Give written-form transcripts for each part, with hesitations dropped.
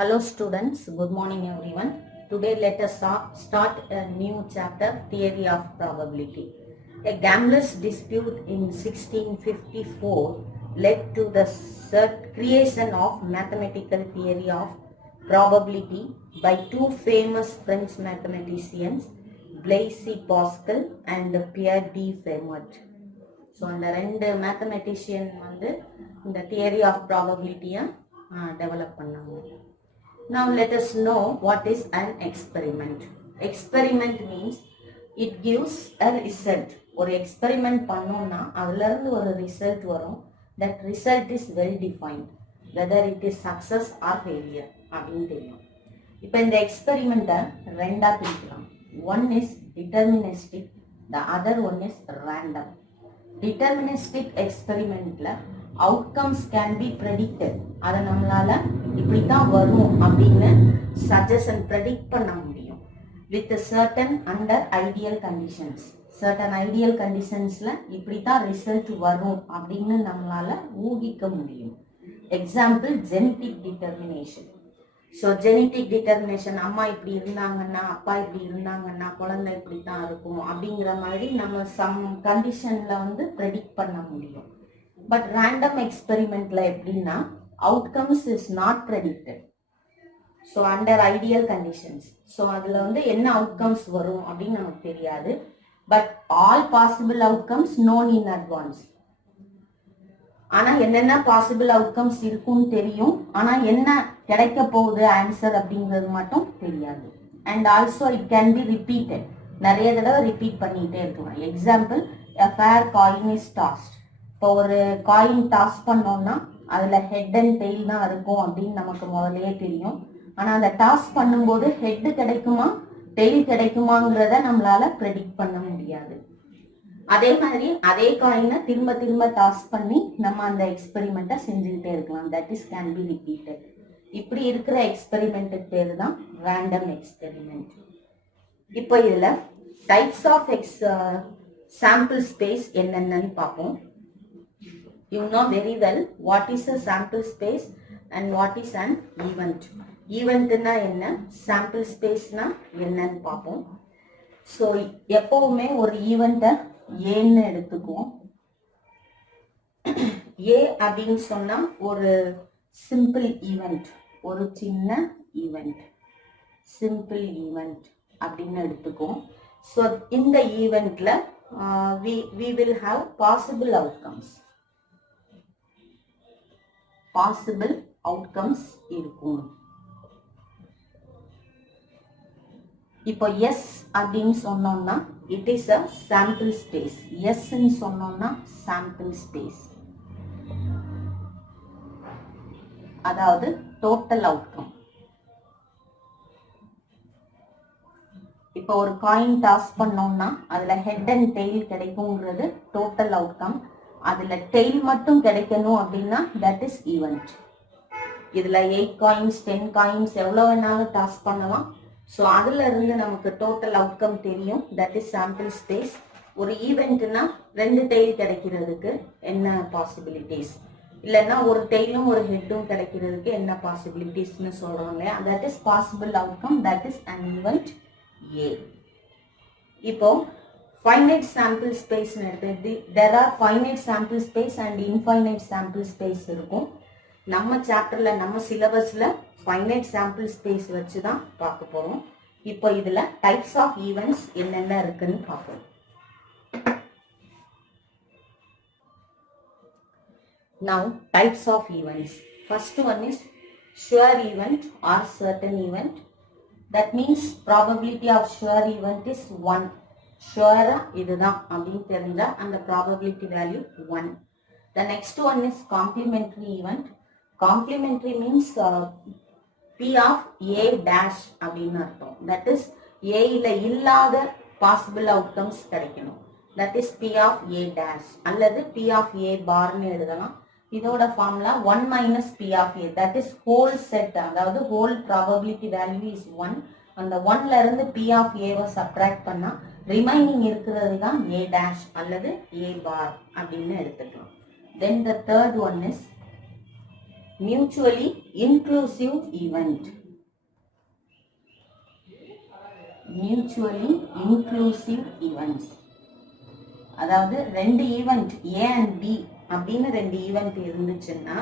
Hello students, good morning everyone. Today let us start a new chapter, Theory of Probability. A gambler's dispute in 1654 led to the creation of mathematical theory of probability by two famous French mathematicians, Blaise Pascal and Pierre de Fermat. So அந்த ரெண்டு மேத்தமெட்டிஷியன் வந்து இந்த theory of ப்ராபபிலிட்டியை டெவலப் பண்ணாங்க. Now let us know what is an experiment. Experiment means it gives a result. ஒரு எக்ஸ்பெரிமெண்ட் பண்ணோம்னா அதுலேருந்து ஒரு ரிசல்ட் வரும். That result is well defined. Whether it is success or failure அப்படின்னு தெரியும். இப்போ இந்த எக்ஸ்பெரிமெண்ட்டை ரெண்டாக பிரிக்கலாம். One is deterministic, the other one is random. Deterministic எக்ஸ்பெரிமெண்ட்ல அவுட்கம்ஸ் கேன் பி ப்ரெடிக்டட். அதை நம்மளால இப்படித்தான் வரும் அப்படின்னு சஜஷன் ப்ரெடிக்ட் பண்ண முடியும் with certain under ideal conditions. Certain ideal கண்டிஷன்ஸ்ல இப்படித்தான் ரிசல்ட் வரும் அப்படின்னு நம்மளால ஊகிக்க முடியும். Example genetic determination. So genetic determination, அம்மா இப்படி இருந்தாங்கன்னா அப்பா இப்படி இருந்தாங்கன்னா குழந்தை இப்படி தான் இருக்கும் அப்படிங்கிற மாதிரி நம்ம சம் கண்டிஷன்ல வந்து ப்ரெடிக்ட் பண்ண முடியும். பட் ரேண்டம் எக்ஸ்பெரிமெண்ட்ல எப்படின்னா outcomes is not predicted. So under ideal conditions. So அதில் வந்து என்ன அவுட்கம்ஸ் வரும் அப்படின்னு நமக்கு தெரியாது. But all possible outcomes known in advance. ஆனா என்னென்ன பாசிபிள் அவுட்கம்ஸ் இருக்கும்னு தெரியும், ஆனா என்ன கிடைக்க போகுது ஆன்சர் அப்படிங்கிறது மட்டும் தெரியாது. And also it can be repeated. நிறைய தடவை ரிப்பீட் பண்ணிக்கிட்டே இருக்கலாம். Example, a fair coin is tossed. இப்போ ஒரு காயின் டாஸ் பண்ணோம்னா அதுல ஹெட் அண்ட் டெய்ல் தான் இருக்கும் அப்படின்னு நமக்கு முதல்லயே தெரியும். ஆனா அந்த டாஸ் பண்ணும்போது ஹெட் கிடைக்குமா டெய்ல் கிடைக்குமாங்கிறத நம்மளால ப்ரெடிக்ட் பண்ண முடியாது. அதே மாதிரி அதே காயினை திரும்ப திரும்ப டாஸ் பண்ணி நம்ம அந்த எக்ஸ்பெரிமெண்ட்டை செஞ்சுக்கிட்டே இருக்கலாம். That is can be repeated. இப்படி இருக்கிற எக்ஸ்பெரிமெண்ட்டுக்கு பேர் தான் ரேண்டம் எக்ஸ்பெரிமெண்ட். இப்போ இதுல டைப்ஸ் ஆஃப் சாம்பிள் ஸ்பேஸ் என்னென்னு பார்ப்போம். You know very well what is a sample space and what is an event. ஈவெண்ட்னா என்ன, சாம்பிள் ஸ்பேஸ்னா என்னன்னு பார்ப்போம். ஸோ எப்பவுமே ஒரு ஈவெண்ட்டை ஏன்னு எடுத்துக்குவோம். ஏ அப்படின்னு சொன்னா ஒரு சிம்பிள் ஈவெண்ட், ஒரு சின்ன ஈவெண்ட், சிம்பிள் ஈவெண்ட் அப்படின்னு எடுத்துக்குவோம். ஸோ இந்த ஈவெண்ட்ல we will have possible outcomes. Possible outcomes இருக்கும். இப்போ எஸ் அப்படின்னு சொன்னோம்னா it is a sample space. எஸ்ன்னு சொன்னோம்னா சாம்பிள் ஸ்பேஸ், அதாவது டோட்டல் அவுட்கம். இப்போ ஒரு காயின் டாஸ் பண்ணோம்னா அதுல ஹெட் அண்ட் டெய்ல் கிடைக்குங்கிறது டோட்டல் அவுட்கம். அதுல டெய்ல் மட்டும் கிடைக்கணும் அப்படின்னா தட் இஸ் ஈவெண்ட். இதுல 8 காயின்ஸ் 10 காயின்ஸ் எவ்வளவு வேணாலும் டாஸ் பண்ணலாம். ஸோ அதுல இருந்து நமக்கு டோட்டல் அவுட்கம் தெரியும். That is sample space. ஒரு ஈவெண்ட்னா 2 டெய்ல் கிடைக்கிறதுக்கு என்ன பாசிபிலிட்டிஸ், இல்லைன்னா ஒரு டெய்லும் ஒரு ஹெட்டும் கிடைக்கிறதுக்கு என்ன பாசிபிலிட்டிஸ்னு சொல்றோம் இல்லையா. That is possible outcome. That is an event ஏ. இப்போ ஃபைனைட் சாம்பிள் ஸ்பேஸ் எடுத்து there are finite sample space and infinite sample space இருக்கும். நம்ம சாப்டர்ல நம்ம சிலபஸ்ல ஃபைனைட் சாம்பிள் ஸ்பேஸ் வச்சு தான் பார்க்க போறோம். இப்போ இதுல டைப்ஸ் ஆஃப் ஈவெண்ட்ஸ் என்னென்ன இருக்குன்னு பார்ப்போம். Now types of events. First one is sure event or certain event. That means probability of sure event is 1. Sure இதுதான் அப்படின்னு தெரிஞ்சா அந்த probability value 1. The next one is complementary event. Complementary means P of A dash அப்படின்னு அர்த்தம். That is A ல இல்லாத possible outcomes கிடைக்கணும். That is P of A dash அல்லது P of A barன்னு எழுதலாம். இதோட ஃபார்முலா 1 minus P of A. That is whole set, அதாவது whole probability value is 1. அந்த 1ல இருந்து P of A வை சப்ட்ராக்ட் பண்ணா ரிமைனிங் இருக்கிறது தான் A dash அல்லது A bar அப்படின்னு எடுத்துக்கலாம். Then the third one is mutually inclusive event. Mutually inclusive events. அதாவது ரெண்டு ஈவெண்ட் ஏ அண்ட் பி அப்படின்னு ரெண்டு ஈவெண்ட் இருந்துச்சுன்னா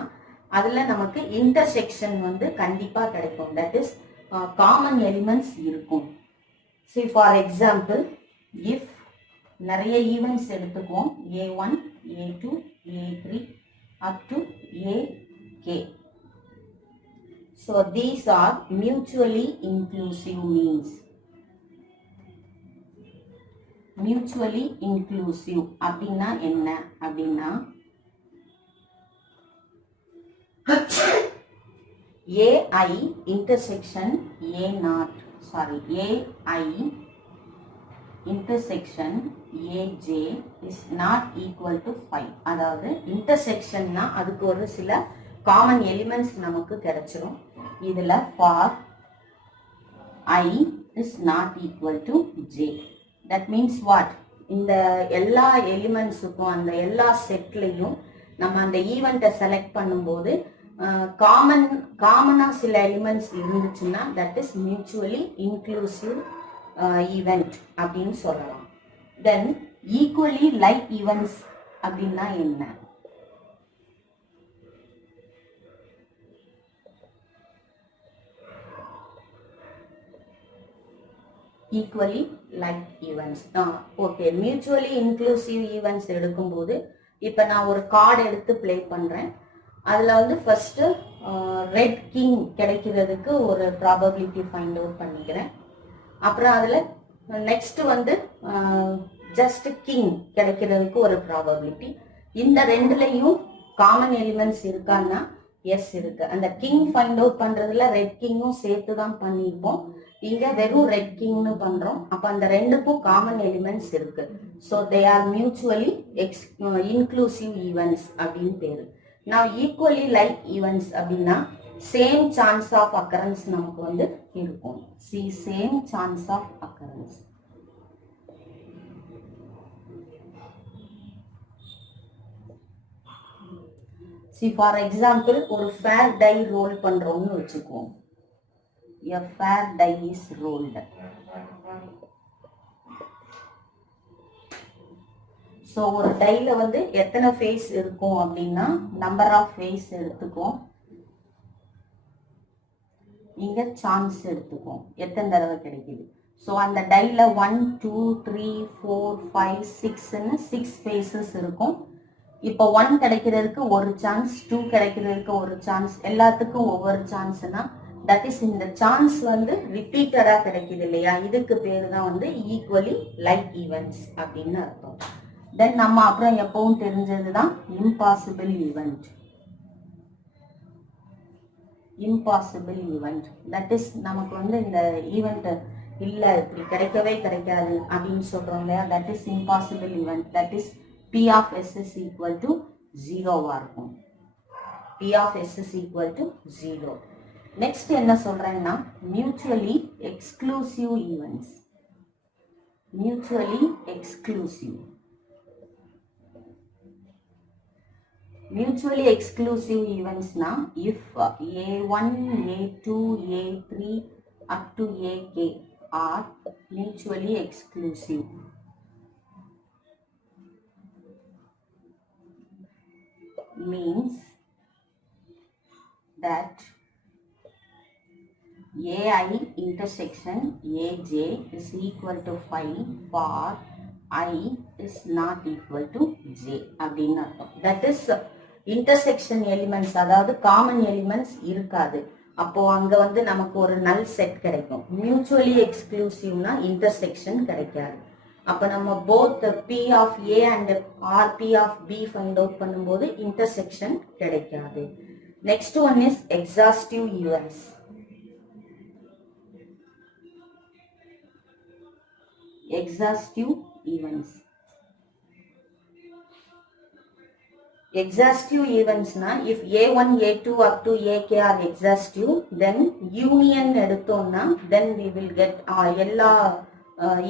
அதுல நமக்கு இன்டர்செக்ஷன் வந்து கண்டிப்பா கிடைக்கும். தட் இஸ் காமன் எலிமெண்ட்ஸ் இருக்கும். See for example, if நிறைய ஈவெண்ட்ஸ் எடுத்துக்குவோம், A1, A2, A3 up to AK. So these are mutually inclusive means. Mutually inclusive அப்படின்னா என்ன அப்படின்னா AI intersection AI intersection AJ is not equal to 5. அதாவது இன்டர்செக்ஷன்னா அதுக்கு ஒரு சில காமன் எலிமெண்ட்ஸ் நமக்கு கிடைச்சிரும். இதுல for I is not equal to J. That means what? இந்த எல்லா எலிமெண்ட்ஸுக்கும் அந்த எல்லா செட்லையும் நம்ம அந்த ஈவெண்ட்டை செலக்ட் பண்ணும்போது காமனா சில எலிமெண்ட்ஸ் இருந்துச்சுன்னா that is mutually inclusive event அப்படின்னு சொல்லலாம். தென் ஈக்குவலி லைக் ஈவெண்ட்ஸ் அப்படின்னா என்ன? Equally like events. Okay, mutually inclusive events எடுக்கும்போது இப்போ நான் ஒரு கார்டு எடுத்து பிளே பண்ணுறேன். அதில் வந்து ஃபர்ஸ்ட் ரெட் கிங் கிடைக்கிறதுக்கு ஒரு ப்ராபபிலிட்டி ஃபைண்ட் அவுட் பண்ணிக்கிறேன். அப்புறம் அதில் நெக்ஸ்ட் வந்து ஜஸ்ட் கிங் கிடைக்கிறதுக்கு ஒரு ப்ராபபிலிட்டி. இந்த ரெண்டுலையும் காமன் எலிமெண்ட்ஸ் இருக்கான்னா எஸ் இருக்கு. அந்த கிங் ஃபைண்ட் அவுட் பண்றதுல ரெட் கிங்கும் சேர்த்து தான் பண்ணியிருப்போம். இங்க வெறும் ரெட் கிங்னு பண்றோம். அப்ப அந்த ரெண்டுக்கும் காமன் எலிமெண்ட்ஸ் இருக்கு. So they are mutually inclusive events அப்படின்னு பேரு. நான் ஈக்குவலி லைக் ஈவெண்ட்ஸ் அப்படின்னா சேம் சான்ஸ் ஆஃப் அக்கரன்ஸ் நமக்கு வந்து இருக்கும். Same chance of occurrence. For example ஒரு ஃபேர் டை ரோல் பண்றோம்னு வச்சுக்குவோம். A fair die is rolled. So ஒரு டைல வந்து எத்தனை ஃபேஸ் இருக்கும் அப்படின்னா நம்பர் ஆஃப் ஃபேஸ் எடுத்துக்கும். இங்க சான்ஸ் எடுத்துக்கும் எத்தனை தடவை கிடைக்குது. ஸோ அந்த டைல 1 2 3 4 5 6ன்னு 6 ஃபேஸஸ் இருக்கும். இப்போ 1 கிடைக்கிறதுக்கு ஒரு சான்ஸ், 2 கிடைக்கிறதுக்கு ஒரு சான்ஸ், எல்லாத்துக்கும் ஒவ்வொரு சான்ஸ்னா தட் இஸ் இந்த சான்ஸ் வந்து ரிப்பீட்டடா கிடைக்குது இல்லையா, இதுக்கு பேரு தான் வந்து ஈக்குவலி லைக் ஈவெண்ட்ஸ் அப்படின்னு அர்த்தம். தென் நம்ம அப்புறம் எப்பவும் தெரிஞ்சதுதான் impossible event. Impossible event that is நமக்கு வந்து இந்த ஈவெண்ட் இல்ல இப்படி கிடைக்கவே கிடைக்காது அப்படின்னு சொல்றோம் இல்லையா, that is impossible event. That is P of S is equal to 0வா இருக்கும். P of S is equal to 0. Next என்ன சொல்றேன்னா mutually exclusive events. Mutually exclusive. Mutually exclusive ஈவெண்ட்ஸ்னா if A1 A2 A3 up to AK are mutually exclusive. Means that AI intersection AJ is equal to 5 for I is not equal to J அப்படின்னு அர்த்தம். That is intersection elements, அதாவது common elements இருக்காது. அப்போ அங்க வந்து நமக்கு ஒரு நல் செட் கிடைக்கும். மியூச்சுவலி எக்ஸ்க்ளூசிவ்னா இன்டர்செக்ஷன் கிடைக்காது. அப்ப நம்ம both P of A and P of B find out பண்ணும்போது இன்டர்செக்ஷன் கிடைக்காது. Next one is exhaustive events. Exhaustive events. Exhaustive events na if A1 A2 up to AK are exhaustive, then union எடுத்தோம்னா then we will get எல்லா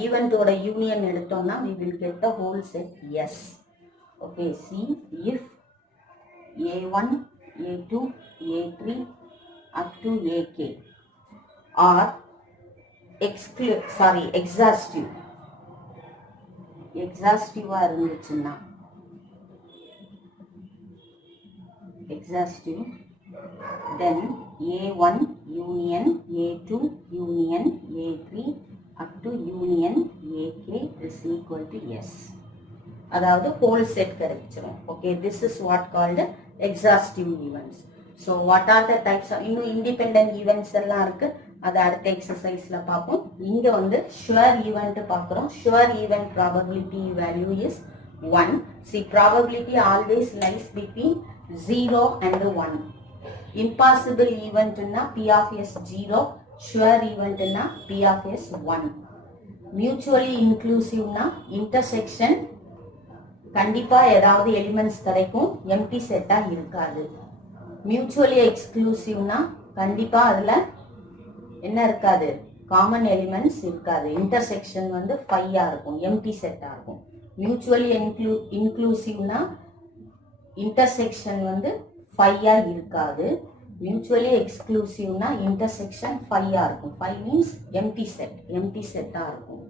event ஓட union எடுத்தோம்னா we will get the whole set. Yes. Okay, see if A1 A2, A3 up to AK are exhaustive. எக்ஸாஸ்டிவா இருந்துச்சுன்னா exhaustive, then A1 union A2 union A3 up to union AK is equal to S. அதாவது whole set கிடைச்சிரும். Okay, this is what called exhaustive events. So what are the types of இன்னும் independent events எல்லாம் இருக்கு, அது அடுத்த எக்ஸசைஸ்ல பார்ப்போம். இங்க வந்து sure event பார்க்கிறோம். sure event probability value is 1. See, probability always lies between 0 and 1. Impossible event na P of S 0, sure event na P of S 1. Mutually inclusive na intersection கண்டிப்பா ஏதாவது எலிமெண்ட்ஸ் கிடைக்கும், எம்டி செட்டா இருக்காது. மியூச்சுவலி எக்ஸ்க்ளூசிவ்னா கண்டிப்பா அதுல என்ன இருக்காது, காமன் எலிமெண்ட்ஸ் இருக்காது. இன்டர்செக்ஷன் வந்து 5 இருக்கும், எம்டி செட்டா இருக்கும். மியூச்சுவலி இன்க்ளூசிவ்னா இன்டர்செக்ஷன் வந்து 5 இருக்காது. மியூச்சுவலி எக்ஸ்க்ளூசிவ்னா இன்டர்செக்ஷன் 5 இருக்கும். 5 மீன்ஸ் எம்டி செட்டா இருக்கும்.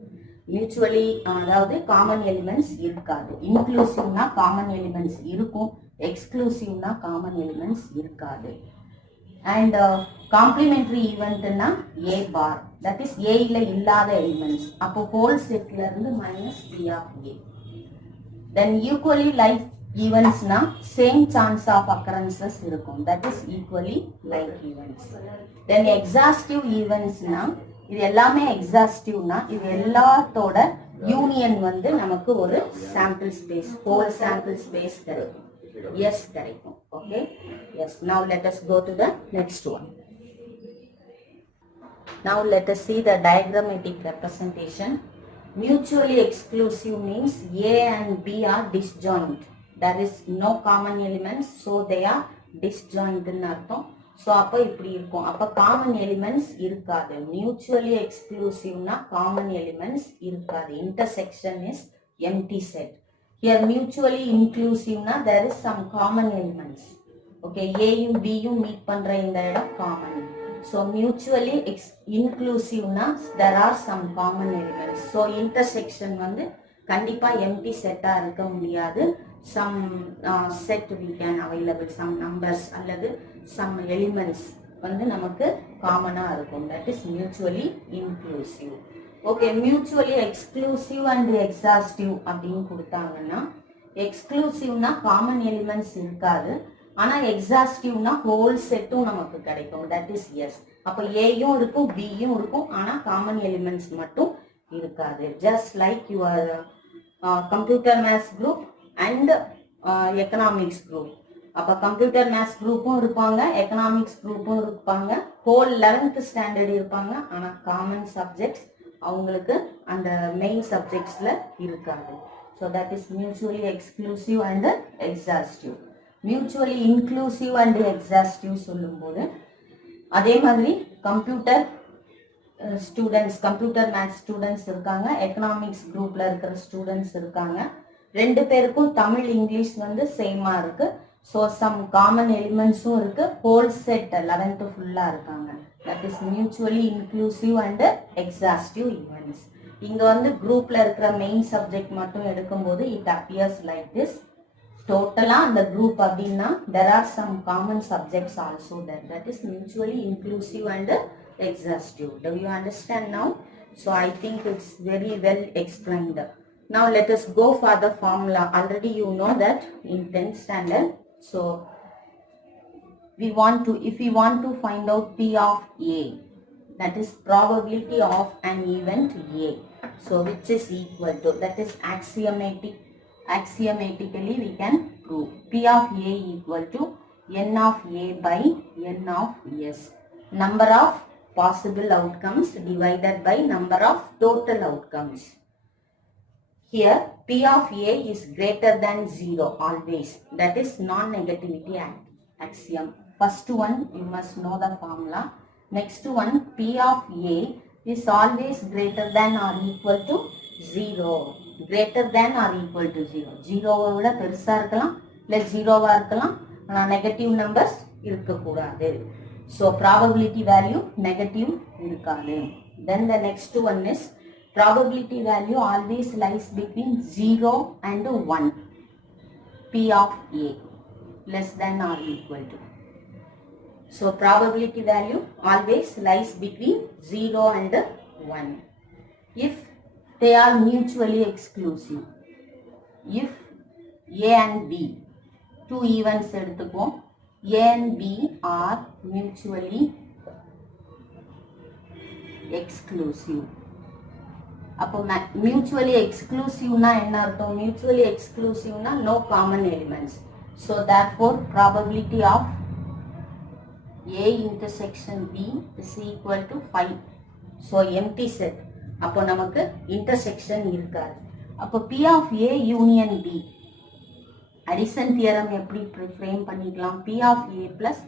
மியூச்சுவலி அதாவது காமன் எலிமெண்ட்ஸ் இருக்காது. இன்க்ளூசிவ்னா காமன் எலிமெண்ட்ஸ் இருக்கும், எக்ஸ்க்ளூசிவ்னா காமன் எலிமெண்ட்ஸ் இருக்காது. அண்ட் காம்ப்ளிமெண்டரி ஈவெண்ட்னா A பார், தட் இஸ் ஏல இல்லாத எலிமெண்ட்ஸ். அப்போ ஹோல் செட்ல இருந்து minus P of A. Then equally like ஈவெண்ட்ஸ்னா சேம் சான்ஸ் ஆஃப் அக்கரன்சஸ் இருக்கும், that is equally like events. Then exhaustive ஈவெண்ட்ஸ்னா இது எல்லாமே எக்ஸாஸ்டிவ்னா இது எல்லாத்தோட யூனியன் வந்து நமக்கு ஒரு sample space, whole sample space கிடைக்கும், எஸ் கிடைக்கும். Okay, S. Now let us go to the next one. Now let us see the diagrammatic representation. Mutually exclusive means A and B are disjoint. There is no common elements, so they are disjoint ன்னு அர்த்தம். ஸோ அப்போ இப்படி இருக்கும். அப்போ common elements இருக்காது. Mutually எக்ஸ்க்ளூசிவ்னா common elements இருக்காது. Intersection is empty set. Here mutually இன்க்ளூசிவ்னா there is some common elements. Okay, ஏயும் பியும் மீட் பண்ற இந்த இடம் காமன். ஸோ மியூச்சுவலி இன்க்ளூசிவ்னா there are some common elements. So intersection வந்து கண்டிப்பா எம்டி செட்டா இருக்க முடியாது. Some set we can available, some numbers அல்லது some elements வந்து நமக்கு காமனா இருக்கும். that is mutually inclusive. Okay, mutually exclusive and exhaustive அப்படின்னு கொடுத்தாங்கன்னா, எக்ஸ்க்ளூசிவ்னா காமன் எலிமெண்ட்ஸ் இருக்காது, ஆனா எக்ஸாஸ்டிவ்னா ஹோல் செட்டும் நமக்கு கிடைக்கும், தட் இஸ் எஸ். அப்போ ஏயும் இருக்கும் பியும் இருக்கும், ஆனா காமன் எலிமெண்ட்ஸ் மட்டும் இருக்காது. Just like your computer maths group and economics group. அப்போ கம்ப்யூட்டர் மேத்ஸ் குரூப்பும் இருப்பாங்க, எக்கனாமிக்ஸ் குரூப்பும் இருப்பாங்க, ஹோல் 11th ஸ்டாண்டர்ட் இருப்பாங்க, ஆனா காமன் சப்ஜெக்ட்ஸ் அவங்களுக்கு அந்த மெயின் சப்ஜெக்ட்ஸ்ல இருக்காது. So that is mutually exclusive and exhaustive. Mutually inclusive and exhaustive சொல்லும்போது அதே மாதிரி computer students, computer maths students இருக்காங்க, எக்கனாமிக்ஸ் குரூப்ல இருக்கிற ஸ்டூடெண்ட்ஸ் இருக்காங்க. ரெண்டு பேருக்கும் தமிழ் இங்கிலீஷ் வந்து சேமா இருக்கு. ஸோ சம் காமன் எலிமெண்ட்ஸும் இருக்கு, ஹோல் செட் 11th ஃபுல்லா இருக்காங்க. That is mutually inclusive and exhaustive events. இங்க வந்து குரூப்ல இருக்கிற மெயின் சப்ஜெக்ட் மட்டும் எடுக்கும்போது இட் அப்பியர்ஸ் லைக் திஸ். டோட்டலா அந்த குரூப் அப்படின்னா there are some common subjects also there. That is mutually inclusive and exhaustive. Do you understand now? So I think it's very well explained. Now let us go for the formula. Already you know that in 10th standard. So if we want to find out P of A, that is probability of an event A. So which is equal to, that is axiomatically we can prove P of A equal to N of A by N of S. Number of possible outcomes divided by number of total outcomes. Here P of A is greater than 0 always. That is non-negativity axiom. First one you must know the formula. Next one, P of A is always greater than or equal to 0. Greater than or equal to 0. 0 விட பெருசா இருக்கலாம், இல்ல 0வா இருக்கலாம், negative numbers இருக்கக்கூடாது. So probability value negative இருக்காது. Then the next one is probability value always lies between 0 and 1. P of A less than or equal to. So probability value always lies between 0 and 1. If they are mutually exclusive. If A and B, two events எடுத்துக்குவோம், A and B are mutually exclusive. அப்போ mutually exclusiveனா என்ன அர்த்தம்? Mutually exclusiveனா no common elements. So therefore probability of A intersection B is equal to 5. So empty set. அப்போ நமக்கு intersection இருக்காது. அப்போ P of A union B, addition theorem எப்படி ஃப்ரேம் பண்ணிக்கலாம்? P of A plus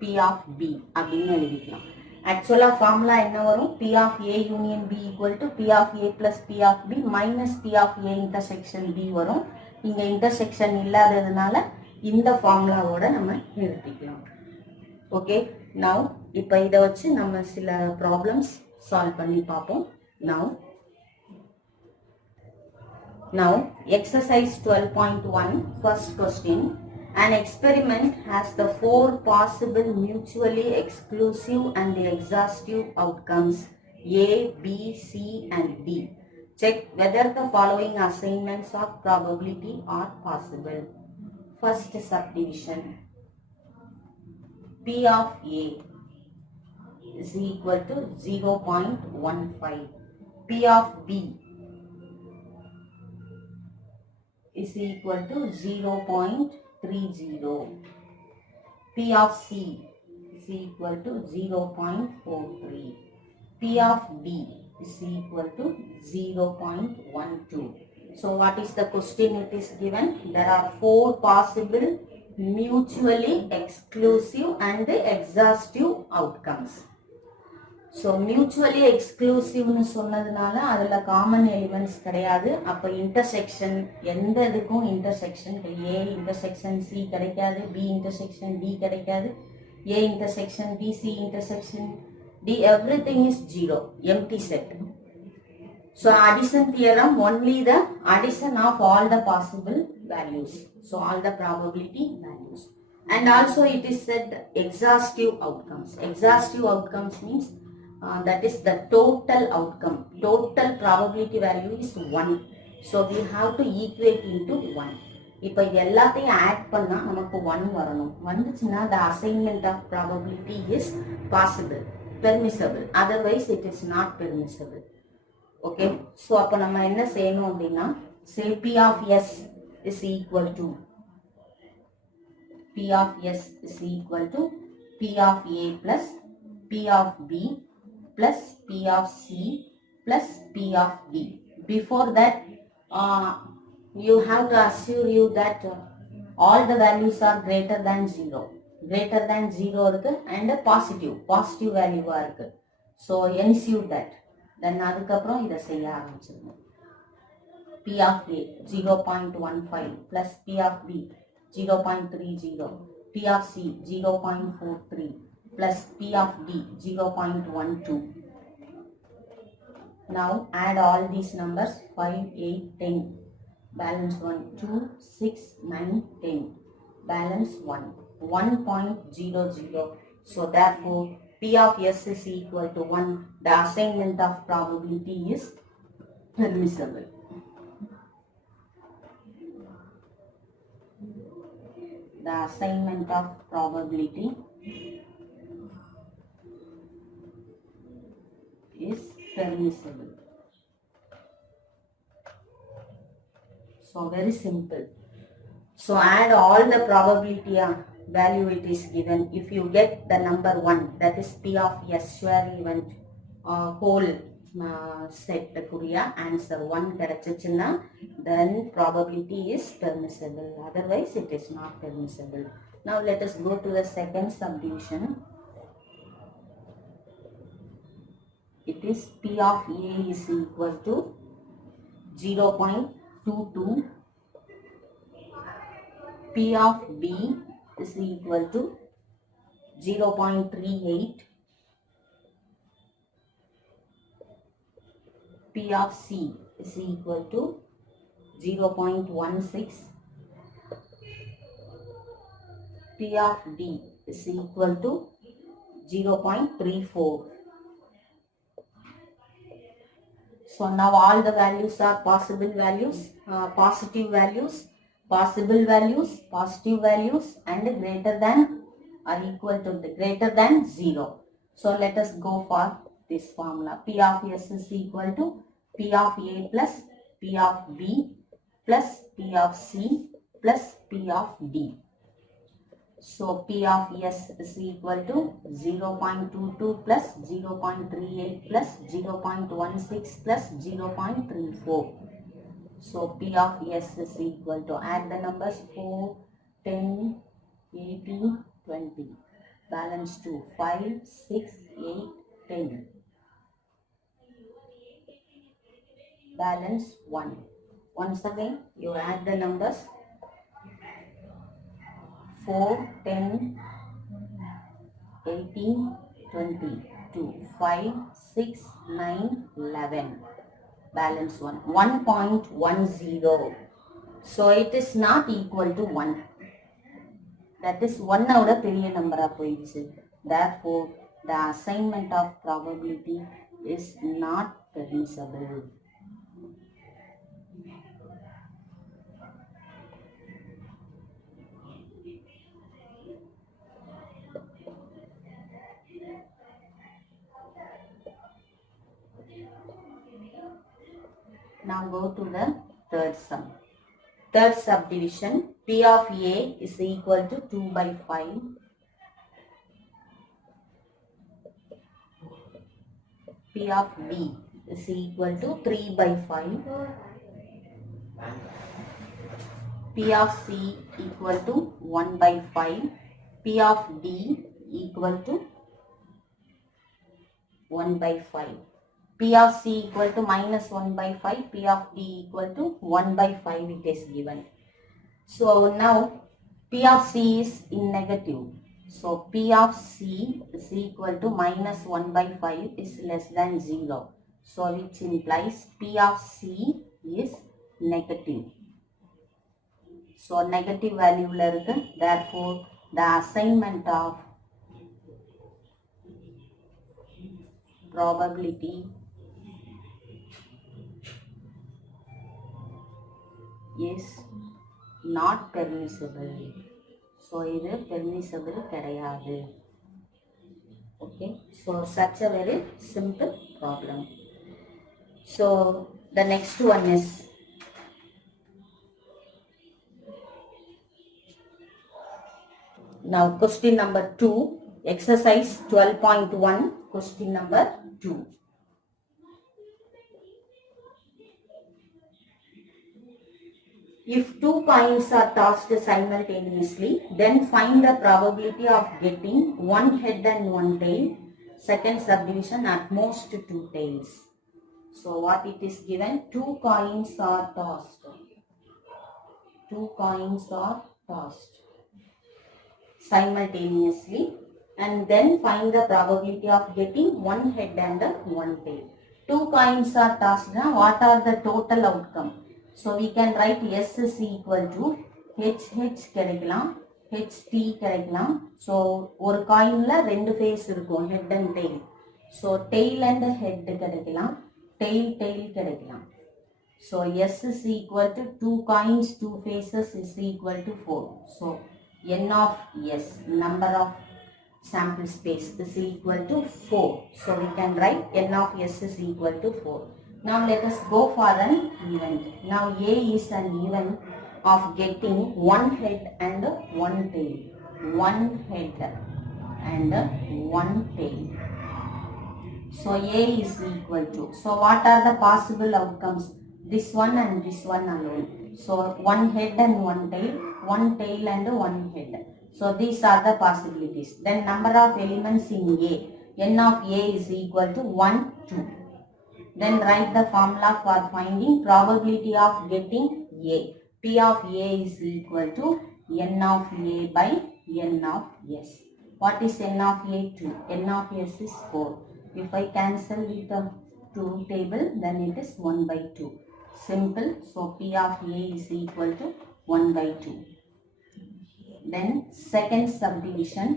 P of B அப்படின்னு எழுதிக்கலாம். ஆக்சுவலா ஃபார்முலா என்ன வரும்? P of A union B equal to P of A plus P of B minus P of A intersection B வரும். இங்க intersection இல்லாததுனால இந்த ஃபார்முலாவோட நம்ம நிறுத்திக்கலாம். ஓகே, நவ் இப்போ இதை வச்சு நம்ம சில ப்ராப்ளம்ஸ் சால்வ் பண்ணி பார்ப்போம். Now exercise 12.1, first question. An experiment has the 4 possible mutually exclusive and exhaustive outcomes A, B, C and D. Check whether the following assignments of probability are possible. First subdivision. P of A is equal to 0.15. P of B is equal to 0.30. P of C is equal to 0.43. P of D is equal to 0.12. So what is the question it is given? There are 4 possible mutually exclusive and exhaustive outcomes. So mutually எக்ஸ்க்ளூசிவ்னு சொன்னதுனால அதில் common elements கிடையாது. அப்போ intersection எந்த இதுக்கும் intersection A intersection C கிடைக்காது, B intersection D கிடைக்காது, A intersection B C intersection D, everything is 0, empty set. So addition theorem only the addition of all the possible values, so all the probability values. And also it is said exhaustive outcomes. Exhaustive outcomes means that is the total outcome. Total probability value is 1. So we have to equate into 1. இப்போ இது எல்லாத்தையும் ஆட் பண்ணா நமக்கு 1 வரணும். வந்துச்சுன்னா the assignment of probability is possible, permissible. Otherwise it is not permissible. Okay. So அப்போ நம்ம என்ன செய்யணும் அப்படின்னா, say P of S is equal to P of S is equal to P of A plus P of B plus P of C plus P of D. Before that, you have to assure you that all the values are greater than 0. Greater than 0 இருக்கு and positive value இருக்கு. So ensure that. Then அதுக்கப்புறம் இதை செய்ய ஆரம்பிச்சிருக்கோம். P of A 0.15 plus P of B 0.30, P of C 0.43 plus P of D 0.12. Now add all these numbers 5, 8, 10. Balance 1, 2, 6, 9, 10. Balance 1, 1.00. So therefore P of S is equal to 1. The assignment of probability is permissible. The assignment of probability is permissible. So very simple. So add all the probability value it is given. If you get the number 1, that is P of S sure event whole set kuria answer 1 கிடைச்சிச்சுன்னா then probability is permissible. Otherwise it is not permissible. Now let us go to the second subdivision. It is P of A is equal to 0.22, P of B is equal to 0.38. P of C is equal to 0.16. P of D is equal to 0.34. So now all the values are possible values, positive values, possible values, positive values, and greater than or equal to the greater than 0. So let us go for this formula. P of S is equal to P of A plus P of B plus P of C plus P of D. So P of S is equal to 0.22 plus 0.38 plus 0.16 plus 0.34. So P of S is equal to, add the numbers, 4, 10, 18, 20. Balance 2, 5, 6, 8, 10. Balance 1. Once again, you add the numbers. 4, 10, 18, 20, 2, 5, 6, 9, 11. Balance 1. 1.10. So it is not equal to 1. That is 1 oda periya number ah poiduchu. Therefore, the assignment of probability is not permissible. Now go to the third sum. Third subdivision, P of A is equal to 2 by 5. P of B is equal to 3 by 5. P of C equal to 1 by 5. P of D equal to 1 by 5. P of C equal to minus 1 by 5. P of D equal to 1 by 5 it is given. So now P of C is in negative. So P of C is equal to minus 1 by 5 is less than 0. So which implies P of C is negative. So negative value la irukku. Therefore the assignment of probability is not permissible. So இது permissible கிடையாது. Okay, so such a very simple problem. So the next one is now question number 2, exercise 12.1, question number 2. If two coins are tossed simultaneously, then find the probability of getting one head and one tail. Second subdivision, at most 2 tails. So what it is given? Two coins are tossed. Two coins are tossed simultaneously, and then find the probability of getting one head and one tail. Two coins are tossed. Now what are the total outcome? So we can write S is equal to HH கிடைக்கலாம், HT கிடைக்கலாம். So ஒரு காயின்ல ரெண்டு ஃபேஸ் இருக்கும், head and tail. So tail and head கிடைக்கலாம், tail கிடைக்கலாம். So S is equal to 2 coins, 2 faces is equal to 4. So N of S, number of sample space, is equal to 4. So we can write N of S is equal to 4. Now let us go for an event. Now A is an event of getting one head and one tail. One head and one tail. So A is equal to. So what are the possible outcomes? This one and this one alone. So one head and one tail and one head. So these are the possibilities. Then number of elements in A. N of A is equal to 1, 2. Then write the formula for finding probability of getting A. P of A is equal to n of a by n of s. What is n of a? 2. n of s is 4. If I cancel with the 2 table, then it is 1 by 2. Simple. So p of a is equal to 1 by 2. Then second subdivision.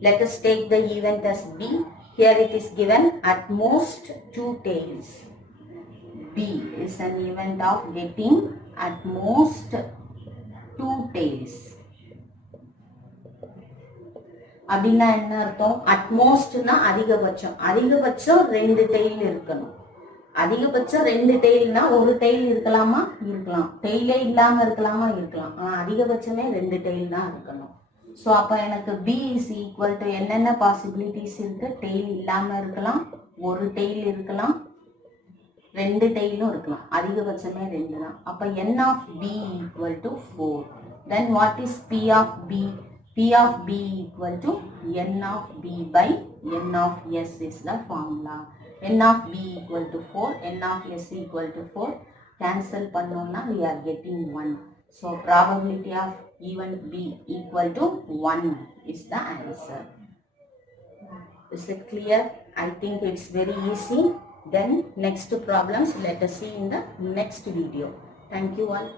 Let us take the event as b. Here it is given at most 2 tails. B is an event of getting at most 2 tails. அப்படின்னா என்ன அர்த்தம்? அட்மோஸ்ட்னா அதிகபட்சம். அதிகபட்சம் 2 டெய்ல் இருக்கணும். அதிகபட்சம் 2 டெய்ல்னா ஒரு டெய்ல் இருக்கலாமா? இருக்கலாம். டெய்லே இல்லாம இருக்கலாமா? இருக்கலாம். ஆனா அதிகபட்சமே 2 டெய்ல் தான் இருக்கணும். ஸோ அப்போ எனக்கு B இஸ் ஈக்குவல் டு என்னென்ன பாசிபிலிட்டிஸ் இருக்கு? டெய்ல் இல்லாம இருக்கலாம், ஒரு டெய்ல் இருக்கலாம், 2 டெய்லும் இருக்கலாம். அதிகபட்சமே 2 தான். அப்போ n of B equal to 4. Then what is P of B? P of B equal to n of B by n of S is the formula. n of B equal to 4, n of S equal to 4. Cancel பண்ணோம்னா we are getting 1. So probability of event B equal to 1 is the answer. Is it clear? I think it's very easy. Then next problems let us see in the next video. Thank you all.